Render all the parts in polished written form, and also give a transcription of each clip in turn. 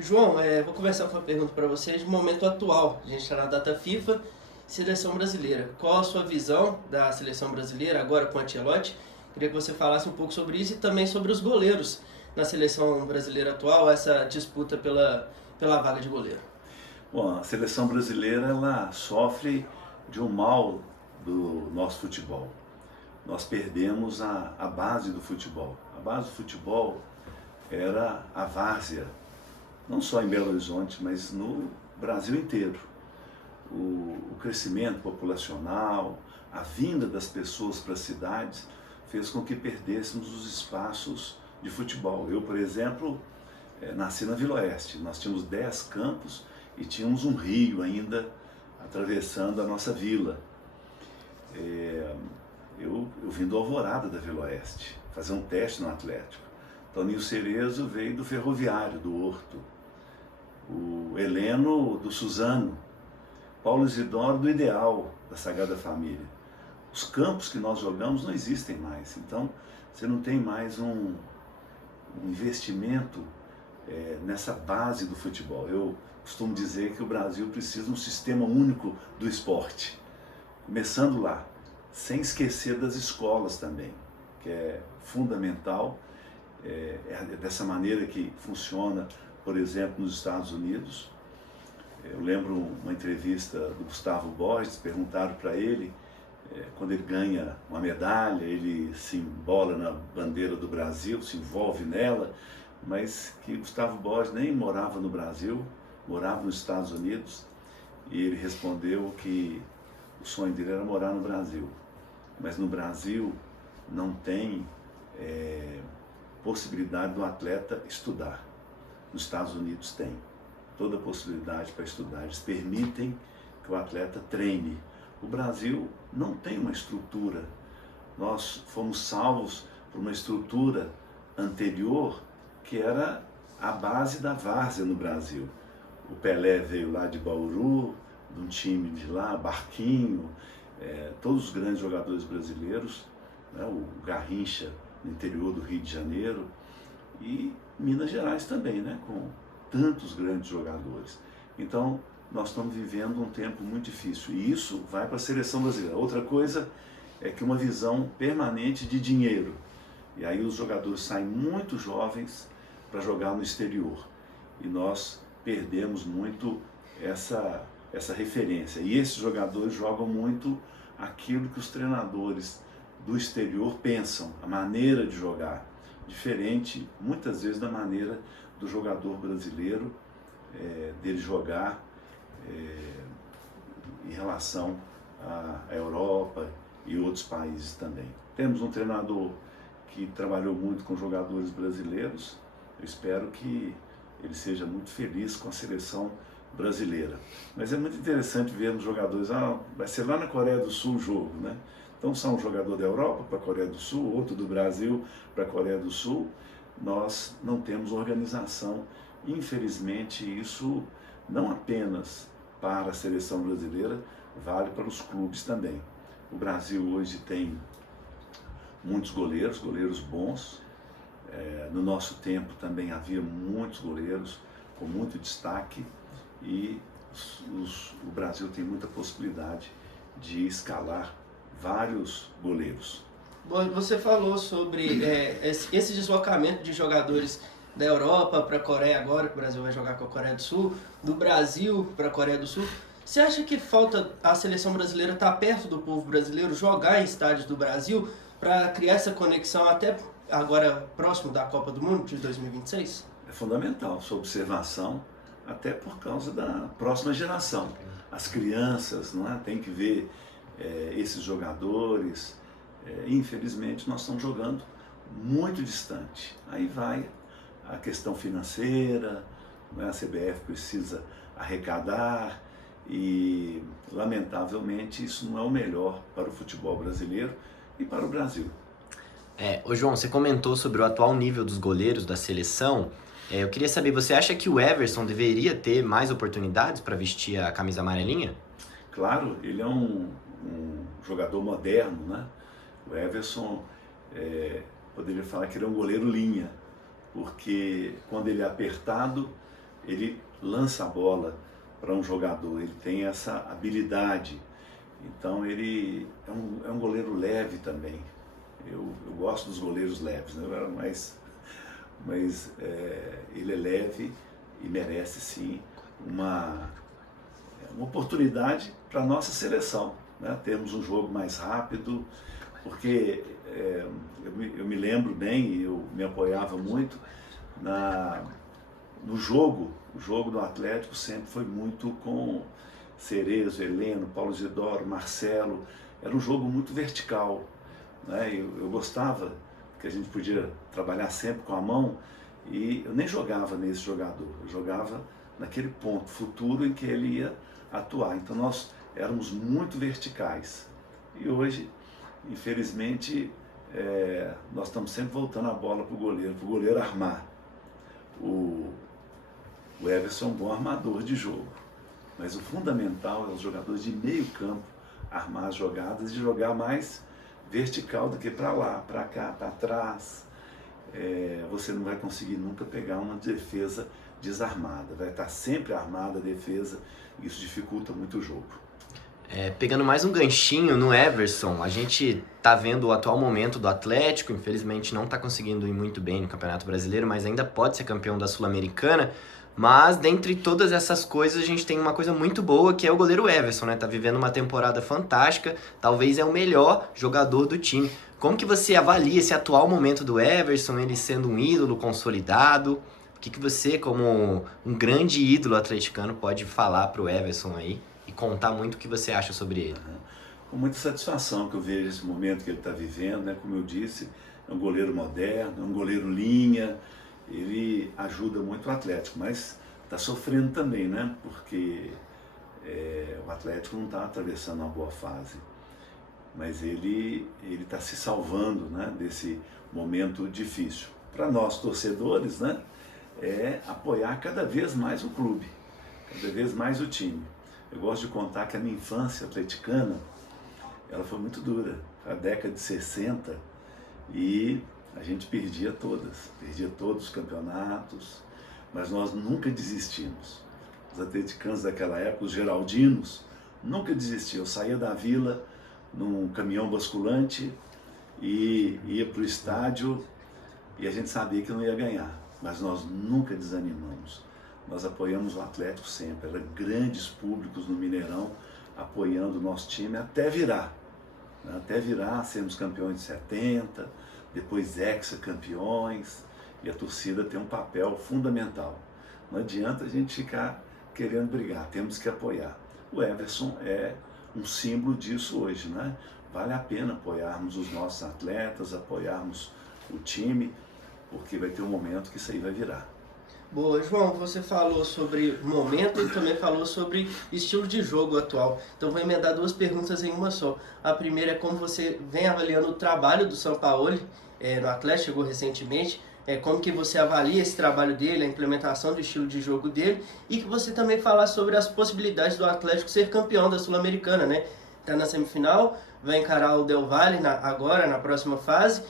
João, vou começar com uma pergunta para vocês. No momento atual, a gente está na data FIFA, seleção brasileira. Qual a sua visão da seleção brasileira agora com o Ancelotti? Queria que você falasse um pouco sobre isso e também sobre os goleiros na seleção brasileira atual, essa disputa pela vaga de goleiro. Bom, a seleção brasileira ela sofre de um mal do nosso futebol. Nós perdemos a base do futebol. A base do futebol era a várzea, não só em Belo Horizonte, mas no Brasil inteiro. O crescimento populacional, a vinda das pessoas para as cidades fez com que perdêssemos os espaços de futebol. Eu, por exemplo, nasci na Vila Oeste. Nós tínhamos 10 campos e tínhamos um rio ainda atravessando a nossa vila. Eu vim do Alvorada da Vila Oeste, fazer um teste no Atlético. Toninho Cerezo veio do Ferroviário, do Horto. O Heleno do Suzano. Paulo Isidoro do Ideal, da Sagrada Família. Os campos que nós jogamos não existem mais, então você não tem mais um investimento nessa base do futebol. Eu costumo dizer que o Brasil precisa de um sistema único do esporte, começando lá, sem esquecer das escolas também, que é fundamental. É dessa maneira que funciona, por exemplo, nos Estados Unidos. Eu lembro uma entrevista do Gustavo Borges, perguntaram para ele, quando ele ganha uma medalha, ele se embola na bandeira do Brasil, se envolve nela, mas que Gustavo Borges nem morava no Brasil, morava nos Estados Unidos, e ele respondeu que o sonho dele era morar no Brasil. Mas no Brasil não tem possibilidade do atleta estudar. Nos Estados Unidos tem toda a possibilidade para estudar. Eles permitem que o atleta treine. O Brasil não tem uma estrutura. Nós fomos salvos por uma estrutura anterior que era a base da várzea no Brasil. O Pelé veio lá de Bauru, de um time de lá, Barquinho, todos os grandes jogadores brasileiros, né, o Garrincha no interior do Rio de Janeiro e Minas Gerais também, né, com tantos grandes jogadores. Então, nós estamos vivendo um tempo muito difícil e isso vai para a seleção brasileira. Outra coisa é que uma visão permanente de dinheiro. E aí os jogadores saem muito jovens para jogar no exterior. E nós perdemos muito essa referência. E esses jogadores jogam muito aquilo que os treinadores do exterior pensam, a maneira de jogar, diferente muitas vezes da maneira do jogador brasileiro, dele jogar em relação à Europa e outros países também. Temos um treinador que trabalhou muito com jogadores brasileiros, eu espero que ele seja muito feliz com a seleção brasileira. Mas é muito interessante ver nos jogadores, vai ser lá na Coreia do Sul o jogo, né? Então sai um jogador da Europa para a Coreia do Sul, outro do Brasil para a Coreia do Sul. Nós não temos organização. Infelizmente, isso não apenas para a seleção brasileira, vale para os clubes também. O Brasil hoje tem muitos goleiros, goleiros bons. No nosso tempo também havia muitos goleiros com muito destaque e o Brasil tem muita possibilidade de escalar vários goleiros. Bom, você falou sobre esse deslocamento de jogadores da Europa para a Coreia agora, que o Brasil vai jogar com a Coreia do Sul, do Brasil para a Coreia do Sul. Você acha que falta a seleção brasileira estar perto do povo brasileiro, jogar em estádios do Brasil, para criar essa conexão até agora próximo da Copa do Mundo de 2026? É fundamental sua observação, até por causa da próxima geração. As crianças, não é? Tem que ver esses jogadores. Infelizmente, nós estamos jogando muito distante. Aí vai a questão financeira, não é? A CBF precisa arrecadar e, lamentavelmente, isso não é o melhor para o futebol brasileiro e para o Brasil. Ô João, você comentou sobre o atual nível dos goleiros da seleção. Eu queria saber, você acha que o Everson deveria ter mais oportunidades para vestir a camisa amarelinha? Claro, ele é um jogador moderno, né? O Everson, poderia falar que ele é um goleiro linha, porque quando ele é apertado, ele lança a bola para um jogador, ele tem essa habilidade. Então ele é um goleiro leve também. Eu gosto dos goleiros leves, né? Mas ele é leve e merece sim uma oportunidade para a nossa seleção, né? Termos um jogo mais rápido, porque eu me lembro bem, e eu me apoiava muito no jogo. O jogo do Atlético sempre foi muito com Cerezo, Heleno, Paulo Isidoro, Marcelo. Era um jogo muito vertical, né? Eu gostava que a gente podia trabalhar sempre com a mão, e eu nem jogava nesse jogador, eu jogava naquele ponto futuro em que ele ia atuar. Então nós éramos muito verticais. E hoje, infelizmente, nós estamos sempre voltando a bola para o goleiro armar. O Everson é um bom armador de jogo, mas o fundamental é os jogadores de meio campo armar as jogadas e jogar mais vertical do que para lá, para cá, para trás. Você não vai conseguir nunca pegar uma defesa desarmada, vai estar sempre armada a defesa, e isso dificulta muito o jogo. Pegando mais um ganchinho no Everson, a gente tá vendo o atual momento do Atlético, infelizmente não tá conseguindo ir muito bem no Campeonato Brasileiro, mas ainda pode ser campeão da Sul-Americana. Mas, dentre todas essas coisas, a gente tem uma coisa muito boa, que é o goleiro Everson, né? Tá vivendo uma temporada fantástica, talvez é o melhor jogador do time. Como que você avalia esse atual momento do Everson, ele sendo um ídolo consolidado? O que você, como um grande ídolo atleticano, pode falar pro Everson aí e contar muito o que você acha sobre ele? Com muita satisfação que eu vejo esse momento que ele está vivendo, né? Como eu disse, é um goleiro moderno, é um goleiro linha. Ele ajuda muito o Atlético, mas está sofrendo também, né? Porque o Atlético não está atravessando uma boa fase. Mas ele está se salvando, né, desse momento difícil. Para nós, torcedores, né, é apoiar cada vez mais o clube, cada vez mais o time. Eu gosto de contar que a minha infância atleticana, ela foi muito dura. A década de 60, e a gente perdia todos os campeonatos, mas nós nunca desistimos. Os atleticanos daquela época, os geraldinos, nunca desistiam. Eu saía da vila num caminhão basculante e ia para o estádio, e a gente sabia que não ia ganhar, mas nós nunca desanimamos. Nós apoiamos o Atlético sempre, eram grandes públicos no Mineirão apoiando o nosso time até virar, sermos campeões de 70, depois ex-campeões, e a torcida tem um papel fundamental. Não adianta a gente ficar querendo brigar, temos que apoiar. O Everson é um símbolo disso hoje, né? Vale a pena apoiarmos os nossos atletas, apoiarmos o time, porque vai ter um momento que isso aí vai virar. Boa, João, você falou sobre momento e também falou sobre estilo de jogo atual. Então vou emendar duas perguntas em uma só. A primeira é como você vem avaliando o trabalho do Sampaoli no Atlético, chegou recentemente. Como que você avalia esse trabalho dele, a implementação do estilo de jogo dele, e que você também falar sobre as possibilidades do Atlético ser campeão da Sul-Americana, né? Está na semifinal, vai encarar o Del Valle agora, na próxima fase.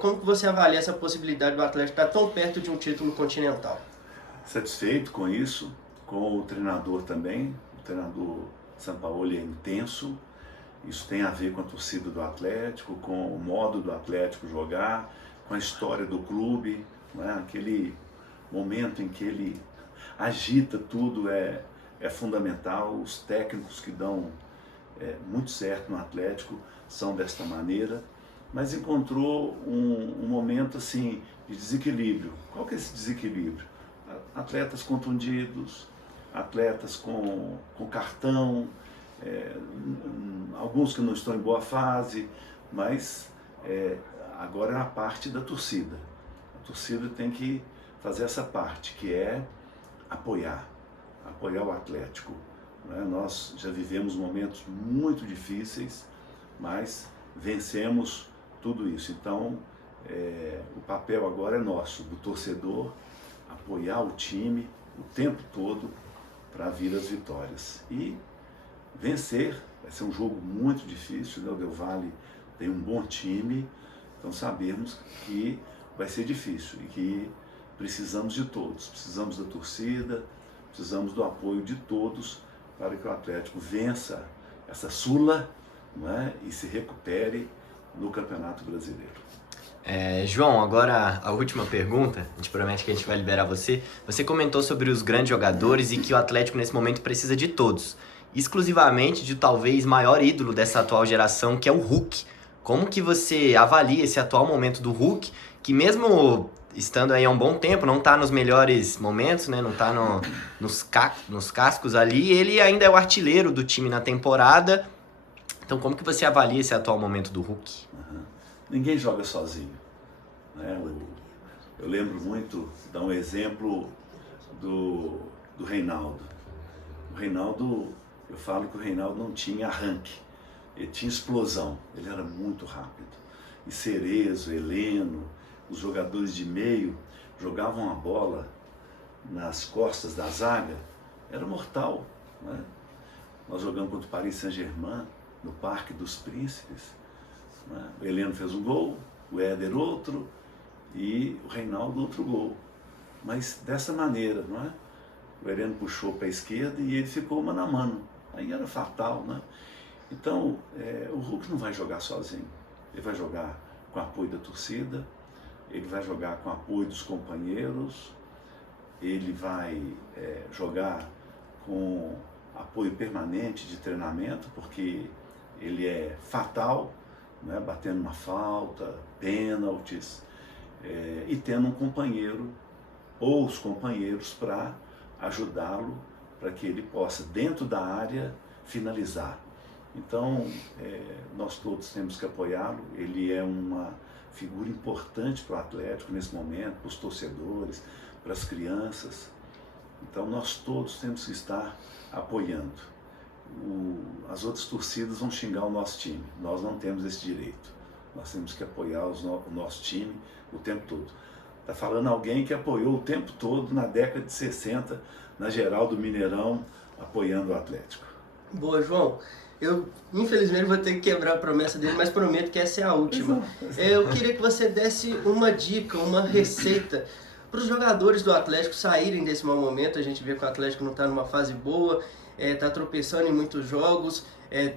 Como que você avalia essa possibilidade do Atlético estar tão perto de um título continental? Satisfeito com isso, com o treinador também. O treinador Sampaoli é intenso. Isso tem a ver com a torcida do Atlético, com o modo do Atlético jogar, com a história do clube, né? Aquele momento em que ele agita tudo é fundamental. Os técnicos que dão muito certo no Atlético são desta maneira, mas encontrou um momento assim de desequilíbrio. Qual que é esse desequilíbrio? Atletas contundidos, atletas com cartão, alguns que não estão em boa fase, mas agora é a parte da torcida. A torcida tem que fazer essa parte, que é apoiar o Atlético. Né? Nós já vivemos momentos muito difíceis, mas vencemos tudo isso. Então, o papel agora é nosso, do torcedor, apoiar o time o tempo todo para vir as vitórias. E vencer, vai ser um jogo muito difícil, né? O Del Valle tem um bom time, então sabemos que vai ser difícil e que precisamos de todos, precisamos da torcida, precisamos do apoio de todos para que o Atlético vença essa Sula, não é? E se recupere no Campeonato Brasileiro. João, agora a última pergunta, a gente promete que a gente vai liberar você. Você comentou sobre os grandes jogadores e que o Atlético nesse momento precisa de todos, exclusivamente de talvez maior ídolo dessa atual geração, que é o Hulk. Como que você avalia esse atual momento do Hulk, que mesmo estando aí há um bom tempo, não está nos melhores momentos, né? Não está nos cascos ali, ele ainda é o artilheiro do time na temporada. Então como que você avalia esse atual momento do Hulk? Ninguém joga sozinho, né? Eu lembro muito, dar um exemplo do Reinaldo. O Reinaldo, eu falo que o Reinaldo não tinha arranque, ele tinha explosão, ele era muito rápido. E Cerezo, Heleno, os jogadores de meio jogavam a bola nas costas da zaga, era mortal, né? Nós jogamos contra o Paris Saint-Germain, no Parque dos Príncipes, né? O Heleno fez um gol, o Éder outro e o Reinaldo outro gol. Mas dessa maneira, não é? O Heleno puxou para a esquerda e ele ficou mano a mano. Aí era fatal, né? Então, o Hulk não vai jogar sozinho. Ele vai jogar com apoio da torcida, ele vai jogar com apoio dos companheiros, ele vai jogar com apoio permanente de treinamento, porque ele é fatal, né? Batendo uma falta, pênaltis, e tendo um companheiro ou os companheiros para ajudá-lo, para que ele possa, dentro da área, finalizar. Então, nós todos temos que apoiá-lo. Ele é uma figura importante para o Atlético nesse momento, para os torcedores, para as crianças. Então, nós todos temos que estar apoiando. As outras torcidas vão xingar o nosso time. Nós não temos esse direito. Nós temos que apoiar o nosso time o tempo todo. Está falando alguém que apoiou o tempo todo, na década de 60, na geral do Mineirão, apoiando o Atlético. Boa, João. Eu, infelizmente, vou ter que quebrar a promessa dele, mas prometo que essa é a última. Eu queria que você desse uma dica, uma receita para os jogadores do Atlético saírem desse mau momento. A gente vê que o Atlético não está numa fase boa, está tropeçando em muitos jogos,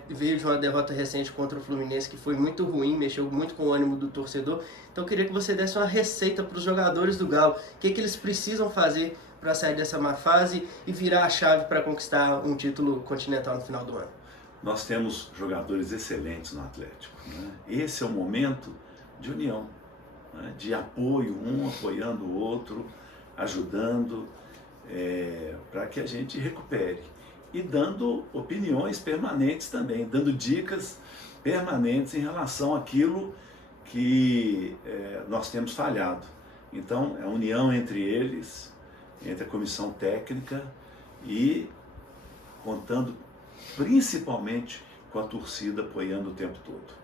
veio de uma derrota recente contra o Fluminense que foi muito ruim, mexeu muito com o ânimo do torcedor. Então eu queria que você desse uma receita para os jogadores do Galo. O que eles precisam fazer para sair dessa má fase e virar a chave para conquistar um título continental no final do ano? Nós temos jogadores excelentes no Atlético, né? Esse é o momento de união, né? De apoio, um apoiando o outro, ajudando, para que a gente recupere. E dando opiniões permanentes também, dando dicas permanentes em relação àquilo que nós temos falhado. Então, é a união entre eles, entre a comissão técnica e contando principalmente com a torcida apoiando o tempo todo.